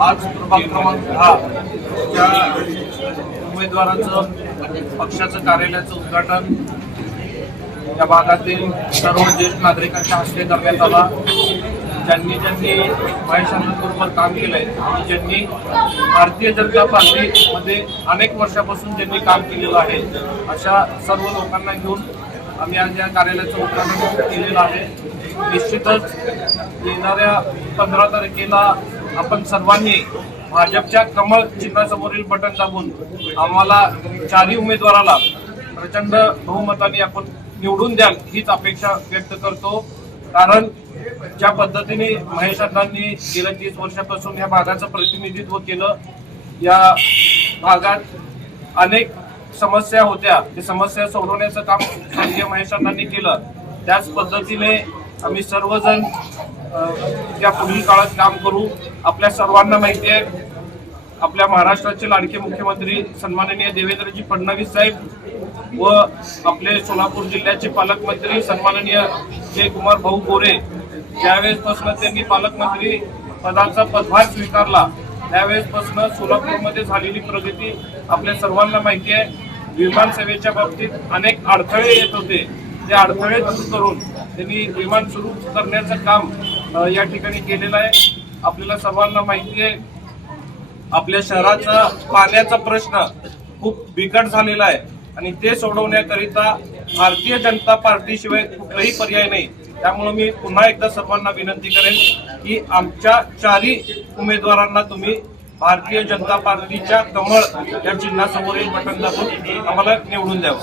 आज प्रभाग क्रमांक 10 च्या उमेदवाराचं पक्षाचं कार्यालयाचं उद्घाटन या भागातील सर्व ज्येष्ठ नागरिकांच्या हस्ते करण्यात आला। ज्यांनी महेश आनंदबरोबर काम केलंय, ज्यांनी भारतीय जनता पार्टीमध्ये अनेक वर्षापासून ज्यांनी काम केलेलं आहे, अशा सर्व लोकांना घेऊन आम्ही आज या कार्यालयाचं उद्घाटन केलेलं आहे। निश्चितच येणाऱ्या 15 तारखेला आपण सर्वांनी भाजपच्या कमळ चिन्हासमोरील बटन दाबून आम्हाला चारही उमेदवाराला प्रचंड बहुमताने आपण निवडून द्याल हीच अपेक्षा व्यक्त करतो। कारण ज्या पद्धतीने महेश अण्णांनी गेल्या 30 वर्षापासून या भागाचं प्रतिनिधित्व केलं, या भागात अनेक समस्या होत्या, त्या समस्या सोडवण्याचं काम स्वर्गीय महेश अण्णांनी केलं। त्याच पद्धतीने आम्ही सर्वजण या पुढील काळात काम करू। आपल्या सर्वांना माहिती आहे, आपल्या महाराष्ट्राचे लाडके मुख्यमंत्री सन्माननीय देवेंद्रजी फडणवीस साहेब व आपले सोलापूर जिल्ह्याचे पालकमंत्री सन्माननीय जयकुमार भाऊ गोरे ज्यावेळेसपासून त्यांनी पालकमंत्री पदाचा पदभार स्वीकारला त्यावेळेसपासून सोलापूरमध्ये झालेली प्रगती आपल्या सर्वांना माहिती आहे। विमान सेवेच्या बाबतीत अनेक अडथळे येत होते, ते अडथळे दूर करून त्यांनी विमान सुरू करण्याचं काम या ठिकाणी केलेलं आहे। आपल्याला सर्वांना माहिती आहे, आपल्या शहराचा पाण्याचा प्रश्न खूप बिकट झालेला आहे आणि ते सोडवण्याकरिता भारतीय जनता पार्टीशिवाय कुठलाही पर्याय नाही। त्यामुळे मी पुन्हा एकदा सर्वांना विनंती करेन की आमच्या चारही उमेदवारांना तुम्ही भारतीय जनता पार्टीच्या कमळ या चिन्हासमोरील बटन दाबून आम्हाला निवडून द्यावं।